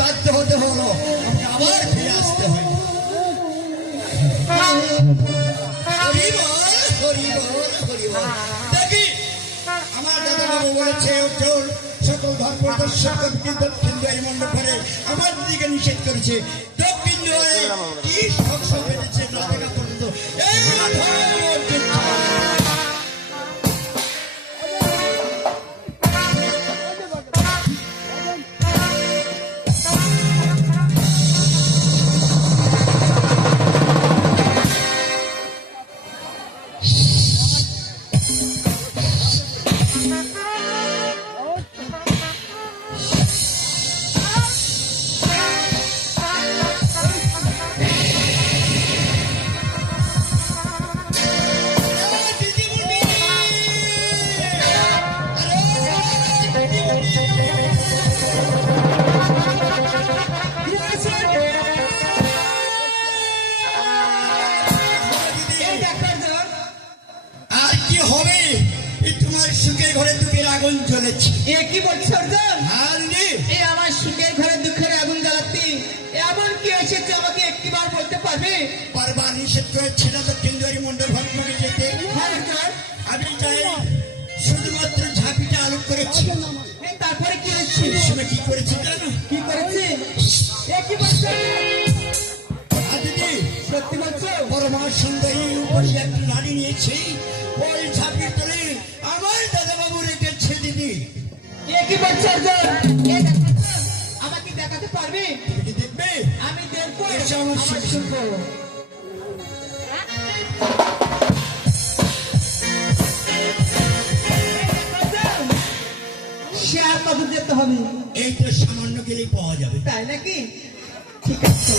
বাধ্য হতে হলো, আমাকে আবার ফিরে আসতে হয়। দেখি আমার দাদা বাবু বলেছে সকল ধর্ম দর্শক দক্ষিণ দুয়ারি মণ্ডপে আমার দিকে নিষেধ করেছে। দক্ষিণ দুয়ারে কি ধ্বংস হয়েছে না দেখা পর্যন্ত আগুন জ্বলেছে। এ কি বলছো অর্জুন? এই আমার সুখের ঘরে দুঃখের আগুন জ্বালাতে এমন কি হয়েছে আমাকে একটিবার বলতে পারবে? বারবার নিষেধ করেছে না দক্ষিণ দুয়ারি মণ্ডল ভগ্নকে যেতে। আমি চাই শুধুমাত্র ঝাঁপিটা আলোক করেছি। তারপরে কি হয়েছে? কি করেছে জানো? কি করেছে? এ কি বলছো? দিদি সত্যি বলছো? পরমা সুন্দরী উপসে একটি নারী নিয়েছি, ওই ঝাঁপির তলে আমার দাদা বাবু রেখেছে। দিদি এ কি বলছো অর্জুন? আমাকে দেখাতে পারবে? দেখবে? আমি দেখবো, আমার শুনবো। সে আর কত যেতে হবে? এই তো সামান্য গেলেই পাওয়া যাবে। তাই নাকি? ঠিক আছে,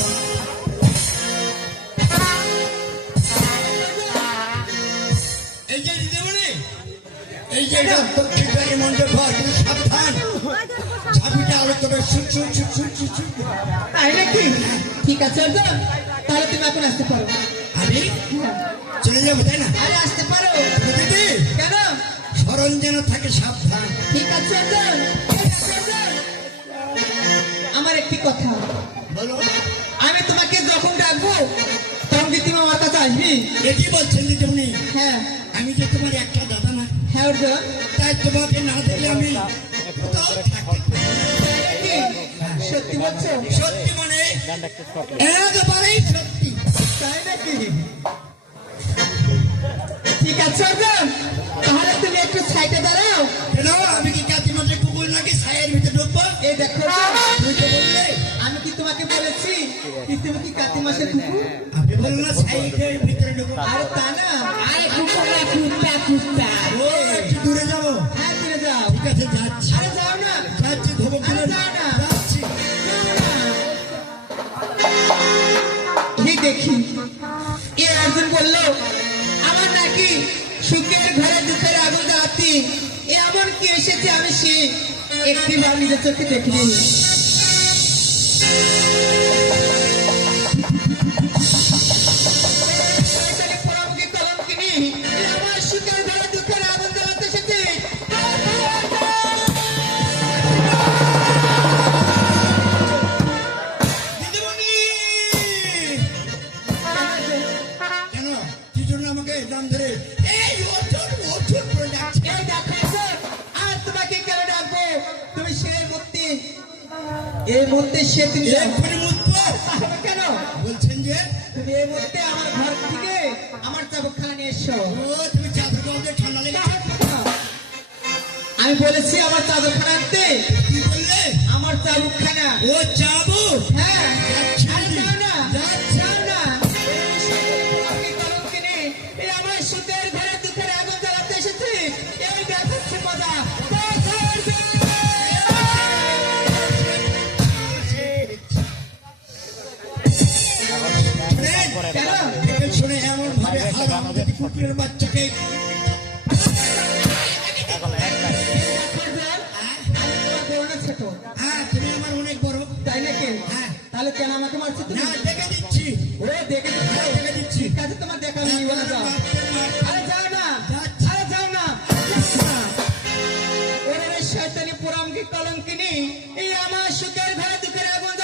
এই যে দিদিমণি, এই যে দক্ষিণ দুয়ারি মণ্ডপ ঘর, তুমি সাবধান, ঝাঁপিটা আলো তবে তাই নাকি? ঠিক আছে অর্জুন, তাহলে তুমি এখন আসতে পারো। আমি চলে যাবো তাই না? আরে আসতে পারো দিদি। কেন? স্মরণ যেন থাকে, সাবধান। ঠিক আছে অর্জুন। আমার একটি কথা বলো। আমি তোমাকে যখন ডাকবো তখন কি তুমি আমার কাছে আসবি? কি বলছেন দিদিমণি? হ্যাঁ। আমি যে তোমার একটা দাদা না? হ্যাঁ অর্জুন। তাই তোমাকে না দেখলে আমি কোথাও থাকতে পারি না। সত্যি বলছো? সত্যি মানে একেবারেই সত্যি। তাই নাকি? ঠিক আছে অর্জুন, তাহলে তুমি একটু সাইডে দাঁড়াও। কেন? আমি কি কাতিমাসে কুকুর নাকি ছায়ের ভিতরে ঢুকবো? এই দেখো, তুই তো বললে। আমি কি তোমাকে বলেছি কি তুমি কি কাতি মাসের কুকুর? আপনি বললেন না ছায়ের ভিতরে ঢুকবো। আরে তা না, আরে কুকুর না, কুত্তা। ও একটু দূরে যাবো? হ্যাঁ দূরে যাও। ঠিক আছে যাচ্ছি। আরে যাও না। যাচ্ছি, ধমক দিলে যাও না। যাচ্ছি। ঠিক দেখি এ অর্জুন বললো আমার নাকি সুখের ঘরে দুঃখের আগুন জ্বালাতি এমন কি এসেছে আমি সে একটিবার নিজের চোখে দেখিনি। কলঙ্কিনী আমার সুখের ঘরে দুঃখের আগুন জ্বালাতে এসেছে। কেন? কি জন্য আমাকে নাম ধরে এই অর্জুন অর্জুন করে ডাকছে? এই দেখো আর তোমাকে কেন ডাকবো? তুমি সেই মূর্তি, এই মূর্তি সে তুমি এক্ষুনি মুতবো? কেন বলছেন যে তুমি এই মূর্তি আমার ঘর থেকে আমার চাবুকখানা নিয়ে এসো। ও তুমি চাদর গাঁদে ঠান্ডা লেগেছে? আমি বলেছি আমার চাদরখানা আনতে। কি বললে? আমার চাবুকখানা। ও চাবুক? হ্যাঁ। যাচ্ছি। আরে যাও না, যাচ্ছি। যাও না। এই কলঙ্কিনী, এই আমার সুখের ঘরে দুঃখের আগুন জ্বালাতে এসেছে। এই দেখাচ্ছে মজা। কেন? থেকে শুনে এমন ভাবে হারাম যদি কুকুরের বাচ্চাকে ছোট। হ্যাঁ তুমি আমার অনেক বড়। তাই নাকি? হ্যাঁ। তাহলে কেন আমাকে মারছো তুমি? না দেখে দিচ্ছি। ও দেখে হ্যাঁ, দেখে দিচ্ছি। ঠিক আছে, তোমার দেখা আমি নিব না, যাও। আরে যাও না, যাচ্ছি। আরে যাও না, যাও না। ওরে শয়তানি পোড়ামুখী কলঙ্কিনী, এই আমার সুখের ঘরে দুঃখের আগুন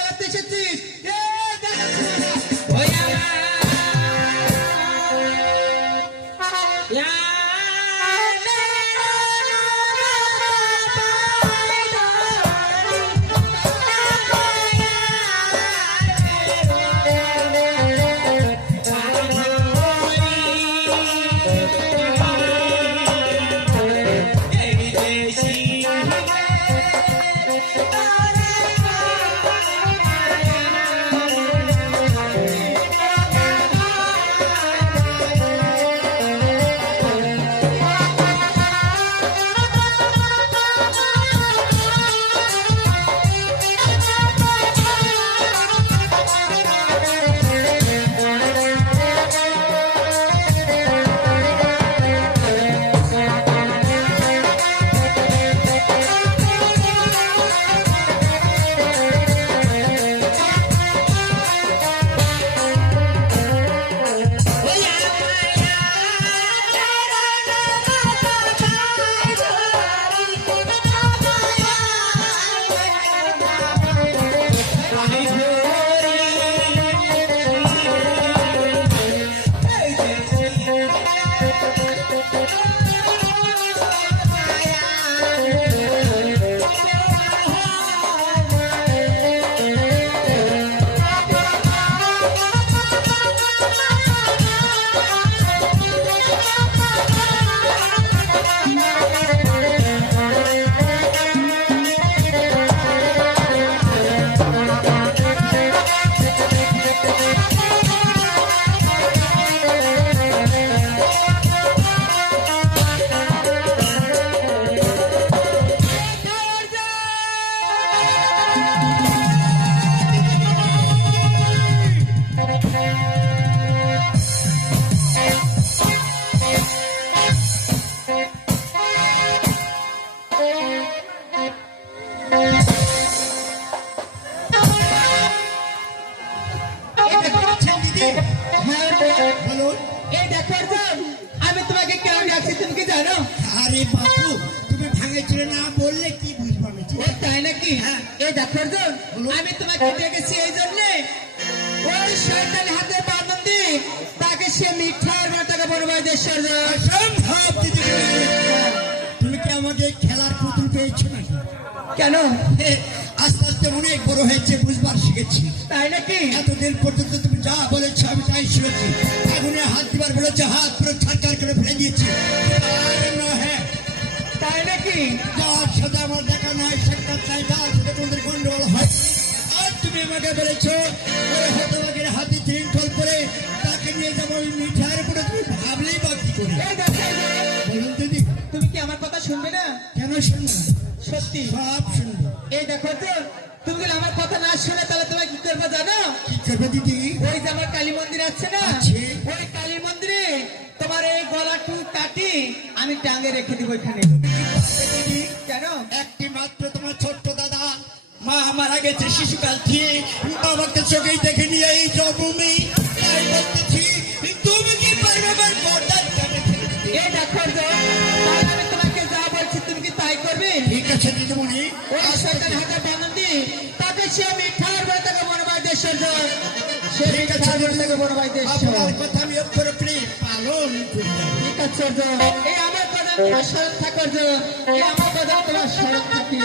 না বললে কি বুঝবো আমি? ও তাই নাকি? হ্যাঁ। এই দেখো অর্জুন, আমি তোমাকে ডেকেছি এই জন্যে, ওই শয়তান হাতে বাঁধন তাকে সে মিথ্যার টাকা বরবাদ দেশ অসম্ভব দিদি। তুমি কি আমাকে খেলার পুতুল পেয়েছো নাকি? কেন? আস্তে আস্তে অনেক বড় হয়েছে, বুঝবার শিখেছি। তাই নাকি? এতদিন পর্যন্ত তুমি যা বলেছো আমি তাই শুনেছি। আগুনে হাত দিবার বলেছে, হাত পুরো ছাড় করে ফেলে দিয়েছি। আর নহে, তাই নাকি? যার সাথে আমার দেখা নাই, সাক্ষাৎ নাই, যার সাথে তোমাদের গন্ডগোল হয়, আর তুমি আমাকে বলেছো ওই হতভাগের হাতে শৃঙ্খল করে তাকে নিয়ে যাবো ওই মিঠার উপরে, তুমি ভাবলেই বা কি করে? এই দেখো অর্জুন, বলুন দিদি, তুমি কি আমার কথা শুনবে না? কেন শুনবো না? সত্যি? সব শুনবো। এই দেখো অর্জুন, তুমি যদি আমার কথা না শুনে তাহলে তোমায় কি করবো জানো? কি করবে দিদি? ওই যে আমার কালী মন্দির আছে না, আছে। ওই কালী মন্দিরে তোমার এই গলাটু কাটি আমি টাঙে রেখে দিব এখানে। কি পারবে দিদি? কেন? একটি মাত্র তোমার ছোট্ট দাদা মা মারা গেছে শিশুকাল থেকে, বাবাকে চোখেই দেখে নিয়ে এই জন্মে, তাই বলতেছি তুমি কি পারবে আমার গর্দান কাটে ফেলে দিতে? এই দেখো অর্জুন, তাহলে আমি তোমাকে যা বলছি তুমি কি তাই করবে? ঠিক আছে দিদিমণি, ওই শয়তান হাতে বাঁধন তাকে সে মিথ্যার বলে তাকে বনবাই দেশ সে ঠিক আছে মিথ্যার বলে দিদি, তাকে বনবাই দেশ। আপনার কথা আমি অক্ষরে পালন করি। ঠিক আছে অর্জুন, এই আমার কথা তোমার স্মরণ থাকো অর্জুন, এই আমার কথা তোমার স্মরণ থাকি।